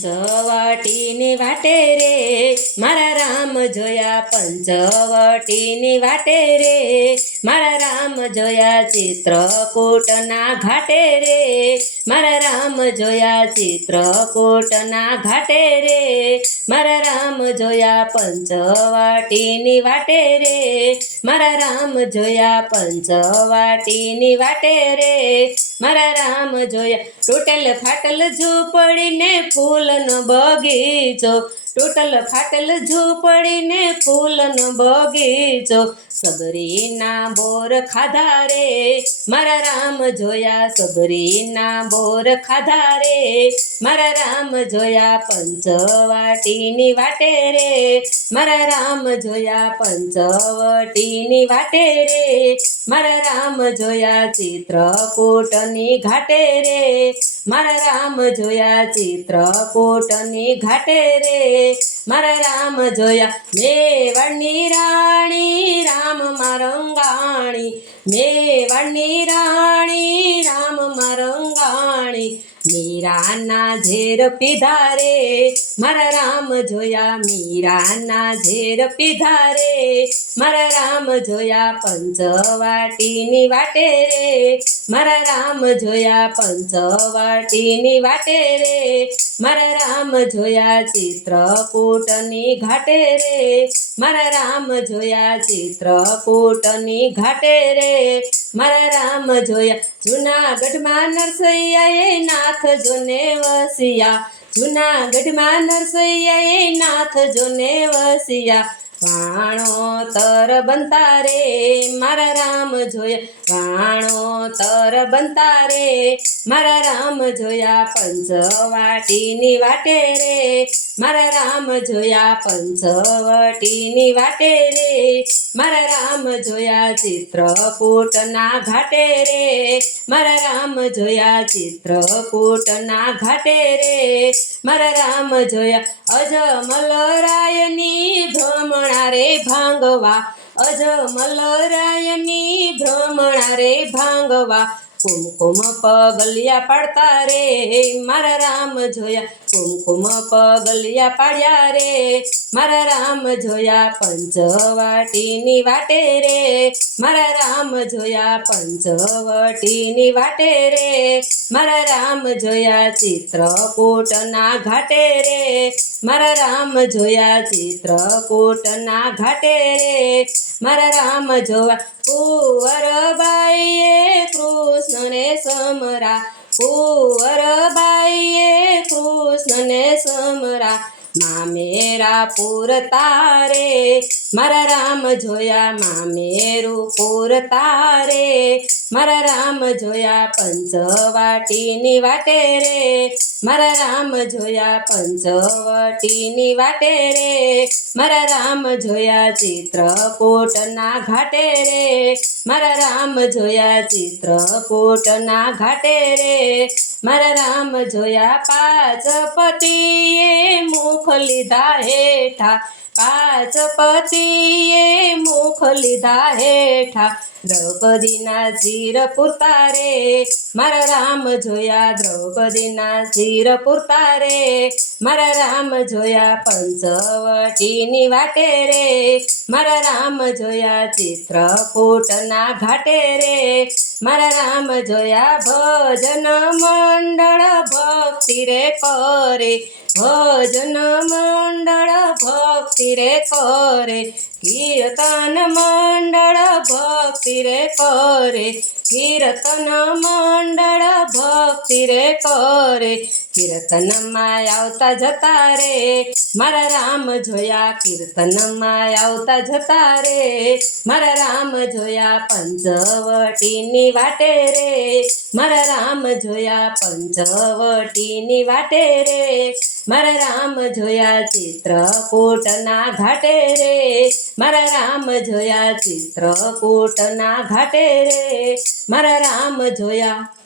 પંચવટીની વાટે રે મારા રામ જોયા પંચવટીની વાટે રે મારા રામ જોયા ચિત્રકૂટના ઘાટે રે મારા રામ જોયા ચિત્રકૂટના ઘાટે રે મારા રામ જોયા પંચવટીની વાટે રે મારા રામ જોયા પંચવટીની વાટે રે મારા રામ જોયા તૂટેલ ફાટેલ ઝૂંપડીને ફૂલનો બગીચો તૂટેલ ફાટેલ ઝૂંપડીને ફૂલનો બગીચો સબરીના બોર ખાધા રે મારા રામ જોયા સબરીના બોર ખાધા રે મારા રામ જોયા પંચવટીની વાટે રે મારા રામ જોયા પંચવટીની વાટે રે મારા રામ જોયા ચિત્રકૂટની ઘાટે રે મારા રામ જોયા ચિત્રકૂટની ઘાટે રે મારા રામ જોયા મેવાડની રાણી રામમાં રંગાણી મેવાડની રાણી રામમાં રંગાણી મીરાના ઝેર પીધા રે મારા રામ જોયા મીરાના ઝેર પીધા રે મારા રામ જોયા પંચવટીની વાટે રે મારા રામ જોયા પંચવટીની વાટે રે મારા રામ જોયા ચિત્રકૂટની ઘાટે રે મારા રામ જોયા ચિત્રકૂટની ઘાટે રે મારા રામ જોયા જૂનાગઢમાં નરસૈયાએ નાથ જોને વસિયા જૂનાગઢમાં નરસૈયાએ નાથ જોને વસિયા વાણોતર બનતા રે મારા રામ જોયા વાણોતર બનતા રે મારા રામ જોયા પંચવટીની વાટે રે મારા રામ જોયા પંચવટીની વાટે રે મારા રામ જોયા ચિત્રકૂટના ઘાટે રે મારા રામ જોયા ચિત્રકૂટના ઘાટે રે મારા રામ જોયા અજમલરાયની ભ્રમણા રે ભાંગવા અજમલરાયની ભ્રમણા રે ભાંગવા કુમકુમ પગલિયા પાડતા રે મારા રામ જોયા કુમકુમ પગલિયા પાડ્યા રે મારા રામ જોયા પંચવટીની વાટે રે મારા રામ જોયા પંચવટીની વાટે રે મારા રામ જોયા ચિત્રકૂટના ઘાટે રે મારા રામ જોયા ચિત્રકૂટના ઘાટે રે મારા રામ જોવા કુંવરબાઈએ કૃષ્ણને સમરા કુંવરબાઈએ કૃષ્ણને સમરા મામેરા પૂરતા રે મારા રામ જોયા મામેરું પૂરતા રે મારા રામ જોયા પંચવટીની વાટે રે મારા રામ જોયા પંચવટીની વાટે રે મારા રામ જોયા ચિત્રકૂટના ઘાટે રે મારા રામ જોયા ચિત્રકૂટના ઘાટે રે મારા રામ જોયા પાંચ પતિએ મુખ લીધા હેઠા પાંચ પતિએ મુખ લીધા હેઠા દ્રૌપદીના શિર પૂરતા રે મારા રામ જોયા દ્રૌપદીના શિર પૂરતા રે મારા રામ જોયા પંચવટીની વાટે રે મારા રામ જોયા ચિત્રકૂટના ઘાટે રે મારા રામ જોયા ભજન મંડળ ભક્તિ રે કરે ભજન મંડળ ભક્તિ રે કરે કીર્તન મંડળ ભક્તિ રે કરે કીર્તન મંડળ ભક્તિ રે કરે કીર્તનમાં આવતા જતા રે મારા રામ જોયા કીર્તનમાં આવતા જતા રે મારા રામ જોયા પંચવટીની વાટે રે મારા રામ જોયા પંચવટીની વાટે રે મારા રામ જોયા ચિત્રકૂટના ઘાટે રે મારા રામ જોયા ચિત્રકૂટના ઘાટે રે મારા રામ જોયા